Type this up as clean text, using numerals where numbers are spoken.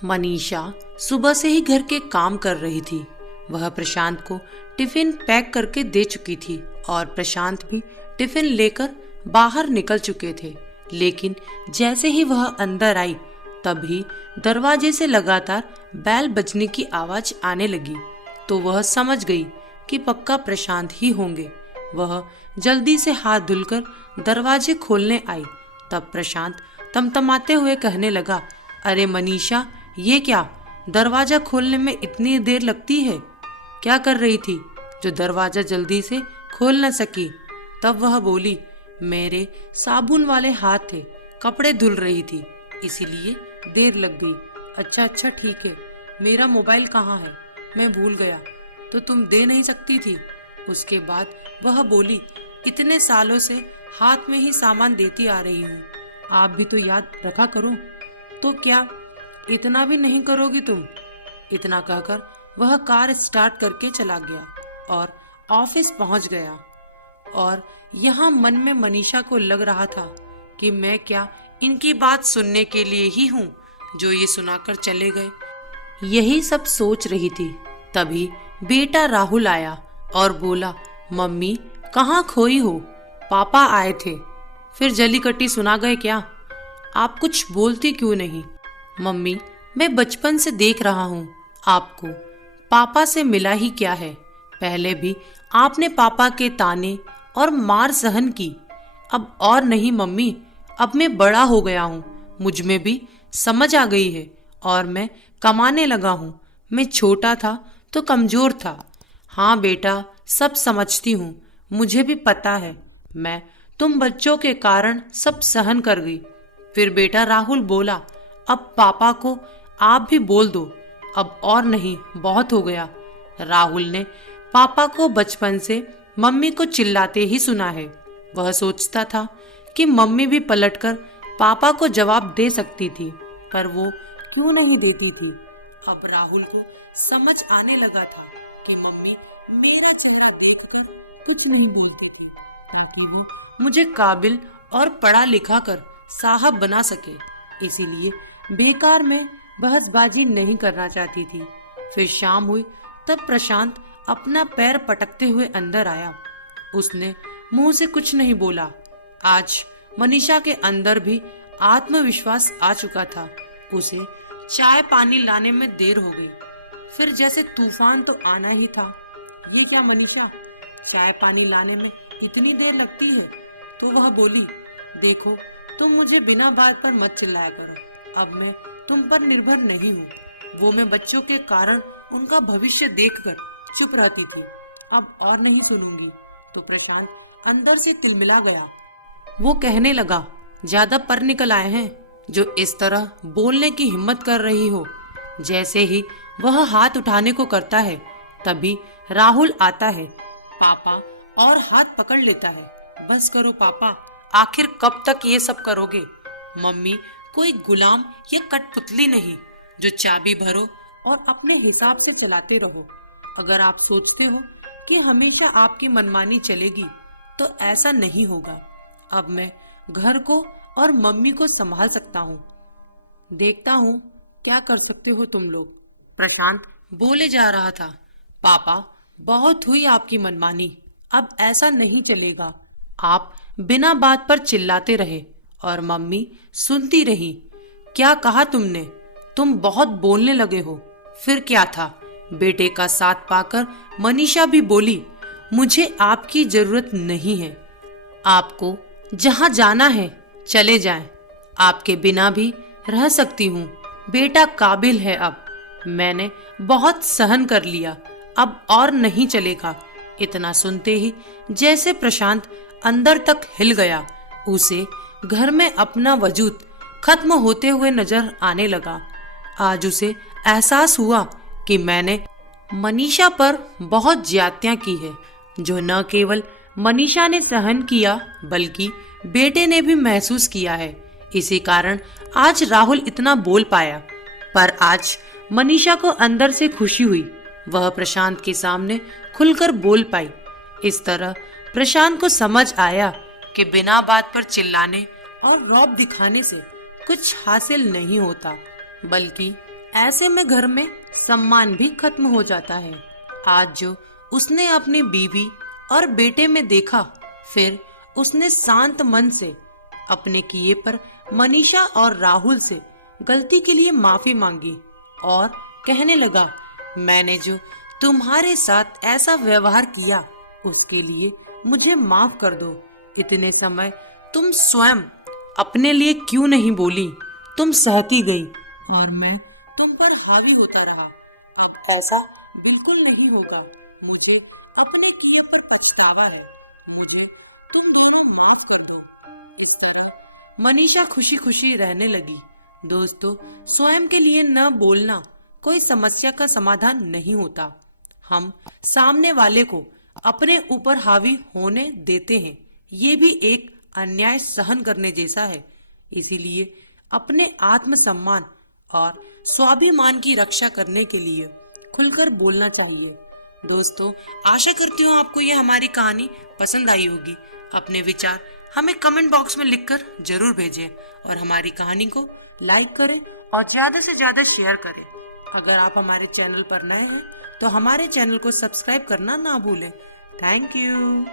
मनीषा सुबह से ही घर के काम कर रही थी। वह प्रशांत को टिफिन पैक करके दे चुकी थी और प्रशांत भी टिफिन लेकर बाहर निकल चुके थे। लेकिन जैसे ही वह अंदर आई तभी दरवाजे से लगातार बैल बजने की आवाज आने लगी, तो वह समझ गई कि पक्का प्रशांत ही होंगे। वह जल्दी से हाथ धुलकर दरवाजे खोलने आई। तब प्रशांत तमतमाते हुए कहने लगा, अरे मनीषा, ये क्या, दरवाजा खोलने में इतनी देर लगती है? क्या कर रही थी जो दरवाजा जल्दी से खोल न सकी? तब वह बोली, मेरे साबुन वाले हाथ थे, कपड़े धुल रही थी, इसीलिए देर लग गई। अच्छा ठीक है, मेरा मोबाइल कहाँ है? मैं भूल गया, तो तुम दे नहीं सकती थी? उसके बाद वह बोली, इतने सालों से हाथ में ही सामान देती आ रही हूँ, आप भी तो याद रखा करो। तो क्या इतना भी नहीं करोगी तुम? इतना कहकर वह कार स्टार्ट करके चला गया और ऑफिस पहुंच गया। और यहाँ मन में मनीषा को लग रहा था कि मैं क्या इनकी बात सुनने के लिए ही हूँ जो ये सुनाकर चले गए। यही सब सोच रही थी, तभी बेटा राहुल आया और बोला, मम्मी कहाँ खोई हो? पापा आए थे, फिर जली कट्टी सुना गए क्या? आप कुछ बोलती क्यों नहीं? मम्मी, मैं बचपन से देख रहा हूँ आपको, पापा से मिला ही क्या है। पहले भी आपने पापा के ताने और मार सहन की, अब और नहीं मम्मी, अब मैं बड़ा हो गया हूँ, मुझ में भी समझ आ गई है और मैं कमाने लगा हूँ। मैं छोटा था तो कमजोर था। हाँ बेटा, सब समझती हूँ, मुझे भी पता है, मैं तुम बच्चों के कारण सब सहन कर गई। फिर बेटा राहुल बोला, अब पापा को आप भी बोल दो, अब और नहीं, बहुत हो गया। राहुल ने पापा को बचपन से मम्मी को चिल्लाते ही सुना है। वह सोचता था कि मम्मी भी पलटकर पापा को जवाब दे सकती थी, पर वो क्यों नहीं देती थी। अब राहुल को समझ आने लगा था कि मम्मी मेरा चेहरा देखकर कुछ नहीं बोलती थी ताकि वो मुझे काबिल और पढ़ा लिखा कर साहब बना सके, इसीलिए बेकार में बहसबाजी नहीं करना चाहती थी। फिर शाम हुई तब प्रशांत अपना पैर पटकते हुए अंदर आया। उसने मुंह से कुछ नहीं बोला। आज मनीषा के अंदर भी आत्मविश्वास आ चुका था। उसे चाय पानी लाने में देर हो गई, फिर जैसे तूफान तो आना ही था। ये क्या मनीषा, चाय पानी लाने में इतनी देर लगती है? तो वह बोली, देखो तुम मुझे बिना बात पर मत चिल्लाया करो, अब मैं तुम पर निर्भर नहीं हूँ। वो मैं बच्चों के कारण उनका भविष्य देखकर चुप रहती थी, अब और नहीं सुनूंगी। तो प्रशांत अंदर से तिलमिला गया। वो कहने लगा, ज्यादा पर निकल आए हैं जो इस तरह बोलने की हिम्मत कर रही हो? जैसे ही वह हाथ उठाने को करता है तभी राहुल आता है, पापा, और हाथ पकड़ लेता है। बस करो पापा, आखिर कब तक ये सब करोगे? मम्मी कोई गुलाम या कठपुतली नहीं जो चाबी भरो और अपने हिसाब से चलाते रहो। अगर आप सोचते हो कि हमेशा आपकी मनमानी चलेगी तो ऐसा नहीं होगा। अब मैं घर को और मम्मी को संभाल सकता हूँ, देखता हूँ क्या कर सकते हो तुम लोग। प्रशांत बोले जा रहा था, पापा बहुत हुई आपकी मनमानी, अब ऐसा नहीं चलेगा। आप बिना बात पर चिल्लाते रहे और मम्मी सुनती रही। क्या कहा तुमने? तुम बहुत बोलने लगे हो। फिर क्या था? बेटे का साथ पाकर मनीषा भी बोली, मुझे आपकी जरूरत नहीं है, आपको जहां जाना है चले जाएं, आपके बिना भी रह सकती हूँ। बेटा काबिल है, अब मैंने बहुत सहन कर लिया, अब और नहीं चलेगा। इतना सुनते ही जैसे प्रशांत अंदर तक हिल गया, उसे घर में अपना वजूद खत्म होते हुए नजर आने लगा। आज उसे एहसास हुआ कि मैंने मनीषा पर बहुत ज्यादतियां की है, जो न केवल मनीषा ने सहन किया बल्कि बेटे ने भी महसूस किया है। इसी कारण आज राहुल इतना बोल पाया। पर आज मनीषा को अंदर से खुशी हुई, वह प्रशांत के सामने खुलकर बोल पाई। इस तरह प्रशांत को समझ आया कि बिना बात पर चिल्लाने और रौब दिखाने से कुछ हासिल नहीं होता, बल्कि ऐसे में घर में सम्मान भी खत्म हो जाता है। आज जो उसने अपनी बीवी और बेटे में देखा, फिर उसने शांत मन से अपने किए पर मनीषा और राहुल से गलती के लिए माफी मांगी और कहने लगा, मैंने जो तुम्हारे साथ ऐसा व्यवहार किया उसके लिए मुझे माफ कर दो। इतने समय तुम स्वयं अपने लिए क्यों नहीं बोली? तुम सहती गई और मैं तुम पर हावी होता रहा। अब ऐसा बिल्कुल नहीं होगा। मुझे अपने किए पर पछतावा है। मुझे तुम दोनों माफ कर दो। इस तरह मनीषा खुशी खुशी रहने लगी। दोस्तों, स्वयं के लिए न बोलना कोई समस्या का समाधान नहीं होता। हम सामने वाले को अपने ऊपर हावी होने देते हैं। ये भी एक अन्याय सहन करने जैसा है। इसीलिए अपने आत्मसम्मान और स्वाभिमान की रक्षा करने के लिए खुलकर बोलना चाहिए। दोस्तों, आशा करती हूँ आपको ये हमारी कहानी पसंद आई होगी। अपने विचार हमें कमेंट बॉक्स में लिखकर जरूर भेजें और हमारी कहानी को लाइक करें और ज्यादा से ज्यादा शेयर करें। अगर आप हमारे चैनल पर नए हैं तो हमारे चैनल को सब्सक्राइब करना ना भूलें। Thank you.